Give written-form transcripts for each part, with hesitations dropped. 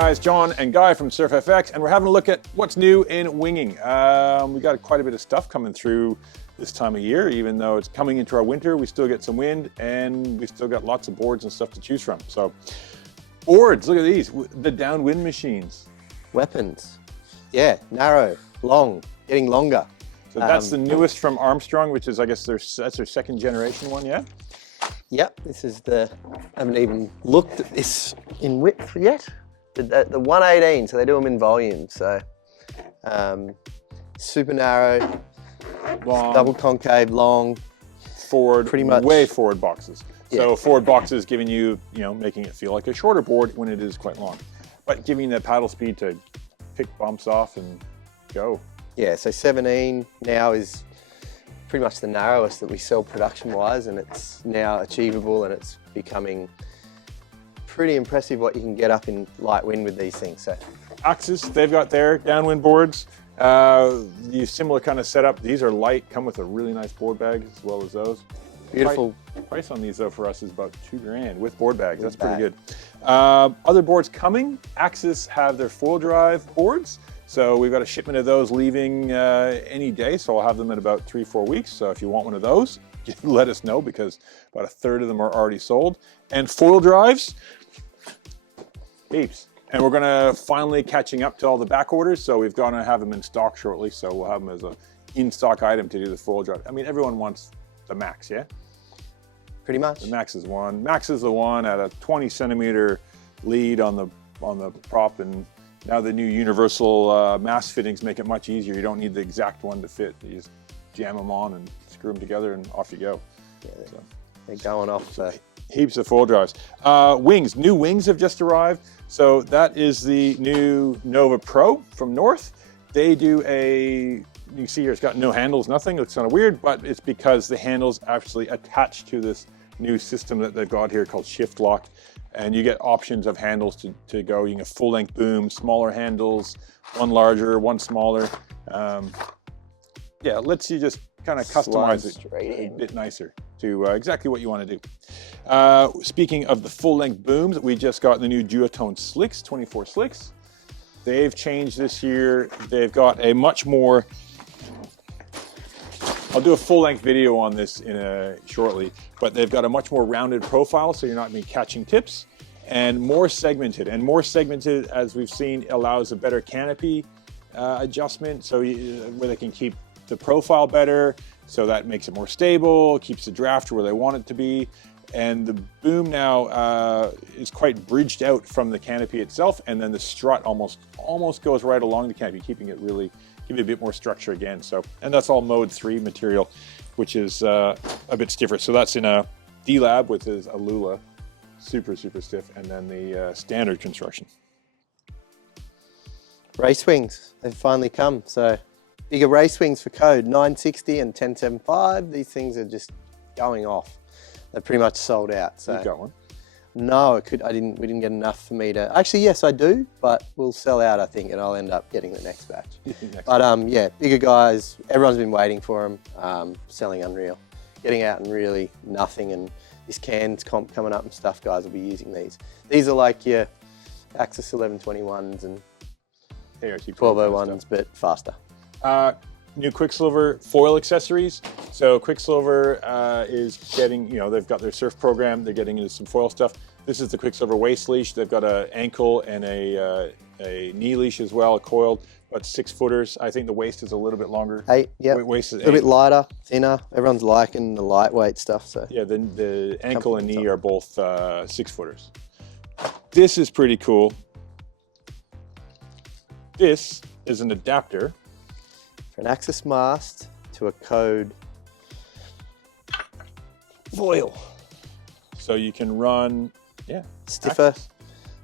guys, John and Guy from SurfFX, and we're having a look at what's new in winging. We got quite a bit of stuff coming through this time of year. Even though it's coming into our winter, we still get some wind, and we still got lots of boards and stuff to choose from. So, boards, look at these, the downwind machines. Weapons, yeah, narrow, long, getting longer. So that's the newest from Armstrong, which is, I guess, that's their second generation one, yeah? Yep, this is I haven't even looked at this in width yet. The 118, so they do them in volume. So super narrow, Long, double concave, long. Forward, pretty much. Way forward boxes. Yeah. So forward boxes giving you, making it feel like a shorter board when it is quite long. But giving you that paddle speed to pick bumps off and go. Yeah, so 17 now is pretty much the narrowest that we sell production-wise, and it's now achievable, and it's becoming pretty impressive what you can get up in light wind with these things. So Axis, they've got their downwind boards. The similar kind of setup. These are light, come with a really nice board bag as well as those. beautiful. Price on these though for us is about $2,000 with board bags. That's pretty good. Other boards coming. Axis have their foil drive boards. So we've got a shipment of those leaving any day. So I'll have them in about 3-4 weeks. So if you want one of those, let us know, because about a third of them are already sold. And foil drives, heaps. And we're gonna finally catching up to all the back orders. So we've got to have them in stock shortly. So we'll have them as a in-stock item to do the foil drive. I mean, everyone wants the Max, yeah? Pretty much. The Max is one. Max is the one at a 20 centimeter lead on the prop, and now the new universal mass fittings make it much easier. You don't need the exact one to fit. You just jam them on and screw them together, and off you go. Yeah, they're going off. So. Heaps of foil drives. Wings, new wings have just arrived. So that is the new Nova Pro from North. They do you can see here it's got no handles, nothing. It looks kind of weird, but it's because the handles actually attach to this new system that they've got here called Shift Lock. And you get options of handles to go. You can have full length boom, smaller handles, one larger, one smaller. Yeah, it lets you just kind of customize it a bit nicer to exactly what you want to do. Speaking of the full length booms, we just got the new Duotone Slicks, 24 Slicks. They've changed this year. They've got a much more, I'll do a full-length video on this shortly, but they've got a much more rounded profile, so you're not going to be catching tips, and more segmented. And more segmented, as we've seen, allows a better canopy adjustment, so where they can keep the profile better, so that makes it more stable, keeps the draft where they want it to be. And the boom now is quite bridged out from the canopy itself, and then the strut almost goes right along the canopy, keeping it really, give it a bit more structure again. So, and that's all Mode 3 material, which is a bit stiffer. So that's in a D-Lab with his Alula, super stiff, and then the standard construction. Race wings, they've finally come. So bigger race wings for code, 960 and 1075. These things are just going off. They're pretty much sold out. So You've got one? No, we didn't get enough for me to. Actually, yes, I do, but we'll sell out, I think, and I'll end up getting the next batch. Yeah, bigger guys. Everyone's been waiting for them. Selling unreal, getting out and really nothing. And this cans comp coming up and stuff, guys will be using these. These are like your Axis 1121s and 1201s, but faster. New Quicksilver foil accessories. So Quicksilver is getting, they've got their surf program. They're getting into some foil stuff. This is the Quicksilver waist leash. They've got an ankle and a knee leash as well, coiled, but 6 footers. I think the waist is a little bit longer. 8, yeah. Waist is a little bit lighter, thinner. Everyone's liking the lightweight stuff. So yeah, the ankle and knee are both 6 footers. This is pretty cool. This is an adapter an Axis mast to a code foil. So you can run, stiffer. Axis.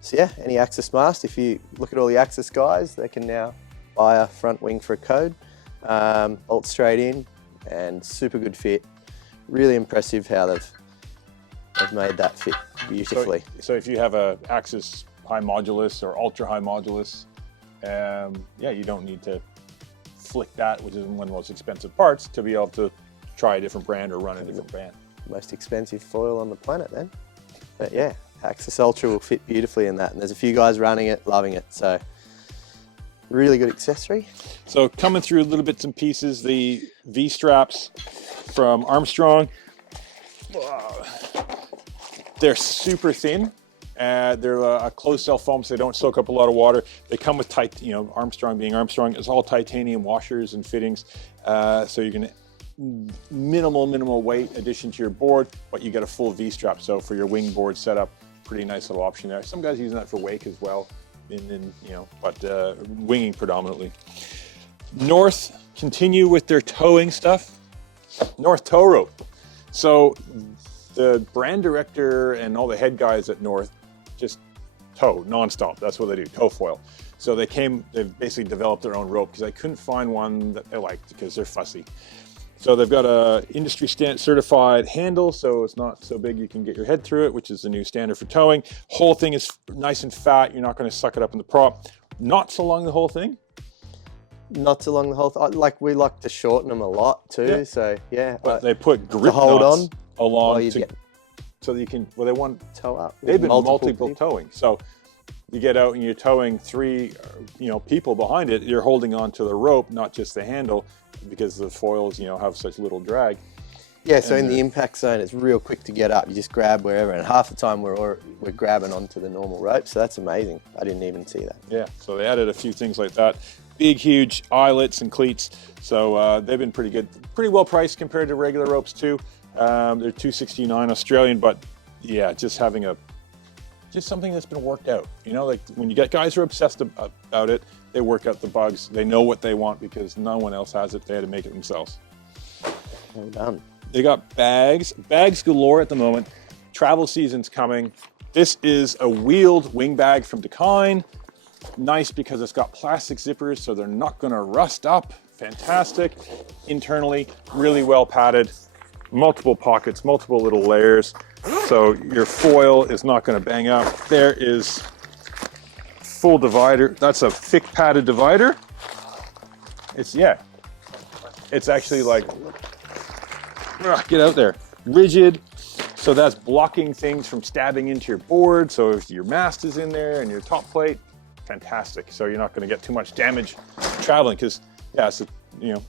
So yeah, any Axis mast. If you look at all the Axis guys, they can now buy a front wing for a code, bolt straight in, and super good fit. Really impressive how they've made that fit beautifully. So if you have a Axis high modulus or ultra high modulus, you don't need to flick that, which is one of the most expensive parts, to be able to try a different brand or run a different brand. Most expensive foil on the planet then. But yeah, Axis Ultra will fit beautifully in that, and there's a few guys running it, loving it. So really good accessory. So coming through little bits and pieces, the V-straps from Armstrong, they're super thin. They're a closed cell foam, so they don't soak up a lot of water. They come with Armstrong being Armstrong, it's all titanium washers and fittings. So you're gonna minimal weight addition to your board, but you get a full V-strap. So for your wing board setup, pretty nice little option there. Some guys using that for wake as well, but winging predominantly. North continue with their towing stuff. North Tow Rope. So the brand director and all the head guys at North just tow nonstop. That's what they do, tow foil. So they've basically developed their own rope because I couldn't find one that they liked because they're fussy. So they've got a industry certified handle, so it's not so big you can get your head through it, which is the new standard for towing. Whole thing is nice and fat. You're not going to suck it up in the prop. Knots along the whole thing. Knots along the whole like we like to shorten them a lot too. Yeah. So yeah, But they put grip hold knots on along so that you can. Well, they want tow up. they've been multiple people. towing. So you get out and you're towing 3, people behind it. You're holding on to the rope, not just the handle, because the foils, have such little drag. Yeah, so in the impact zone, it's real quick to get up. You just grab wherever, and half the time we're grabbing onto the normal rope. So that's amazing. I didn't even see that. Yeah, so they added a few things like that. Big, huge eyelets and cleats. So they've been pretty good, pretty well priced compared to regular ropes too. They're $269 Australian, but yeah, just having something that's been worked out. Like when you get guys who are obsessed about it, they work out the bugs. They know what they want because no one else has it. They had to make it themselves. Well done. They got bags galore at the moment. Travel season's coming. This is a wheeled wing bag from Dakine. Nice because it's got plastic zippers, so they're not gonna rust up. Fantastic. Internally, really well padded. Multiple pockets, multiple little layers. So your foil is not gonna bang out. There is full divider. That's a thick padded divider. It's actually like, get out there. Rigid. So that's blocking things from stabbing into your board. So if your mast is in there and your top plate, fantastic. So you're not going to get too much damage traveling because,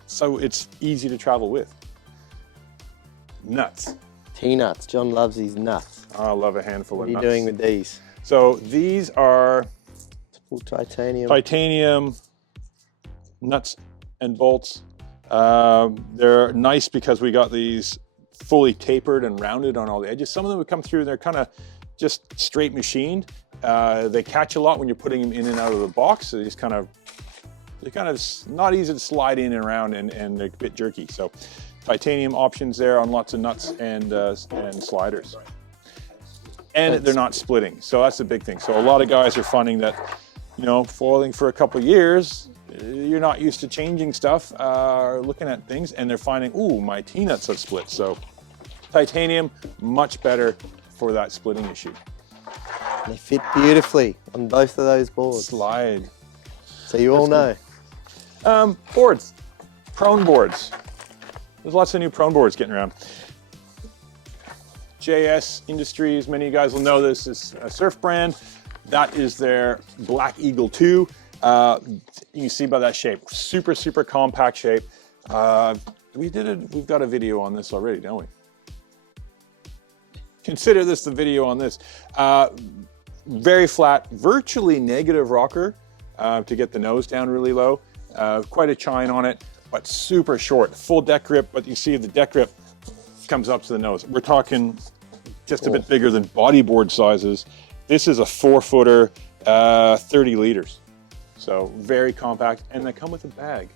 so it's easy to travel with. Nuts. T-nuts. John loves these nuts. I love a handful of nuts. What are you doing with these? So these are Full titanium. Titanium nuts and bolts. They're nice because we got these fully tapered and rounded on all the edges. Some of them would come through and they're kind of just straight machined. They catch a lot when you're putting them in and out of the box. So they're kind of not easy to slide in and around and they're a bit jerky. So titanium options there on lots of nuts and sliders. And they're not splitting. So that's the big thing. So a lot of guys are finding that, foiling for a couple of years, you're not used to changing stuff, looking at things, and they're finding, ooh, my T-nuts have split. So titanium, much better for that splitting issue. They fit beautifully on both of those boards. Slide. So you all know. Boards, prone boards. There's lots of new prone boards getting around. JS Industries, many of you guys will know this, is a surf brand. That is their Black Eagle 2. You can see by that shape, super, super compact shape. We've got a video on this already, don't we? Consider this the video on this. Very flat, virtually negative rocker to get the nose down really low. Quite a chine on it, but super short, full deck grip, but you see the deck grip comes up to the nose. We're talking just a bit bigger than bodyboard sizes. This is a 4-footer, 30 liters. So very compact, and they come with a bag.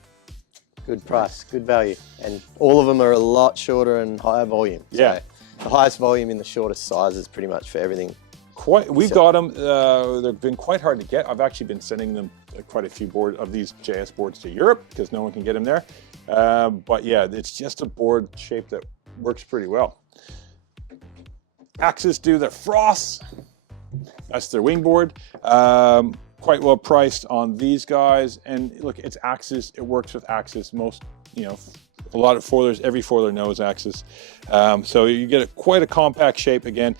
Good price, good value. And all of them are a lot shorter and higher volume. Yeah. So the highest volume in the shortest sizes pretty much for everything. We've got them, they've been quite hard to get. I've actually been sending them quite a few of these JS boards to Europe because no one can get them there. But yeah, it's just a board shape that works pretty well. Axis do their Frost. That's their wingboard. Quite well priced on these guys. And look, it's Axis. It works with Axis. Most, a lot of foilers, every foiler knows Axis. So you get quite a compact shape again.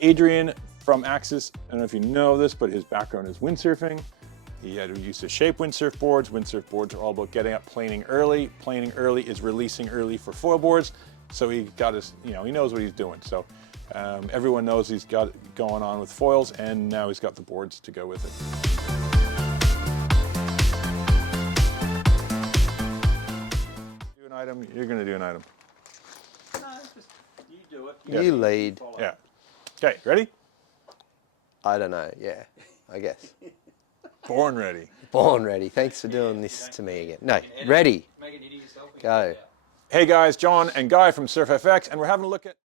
Adrian from Axis, I don't know if you know this, but his background is windsurfing. He used to shape windsurf boards. Windsurf boards are all about getting up planing early. Planing early is releasing early for foil boards. So he got his, he knows what he's doing. So everyone knows he's got it going on with foils, and now he's got the boards to go with it. Do an item, you're gonna do an item. No, just you do it. You lead. Yeah. Okay, ready? I don't know. Yeah, I guess. Born ready. Born ready. Thanks for doing this to me again. No, ready. Make an idiot yourself. Go. Hey guys, John and Guy from SurfFX, and we're having a look at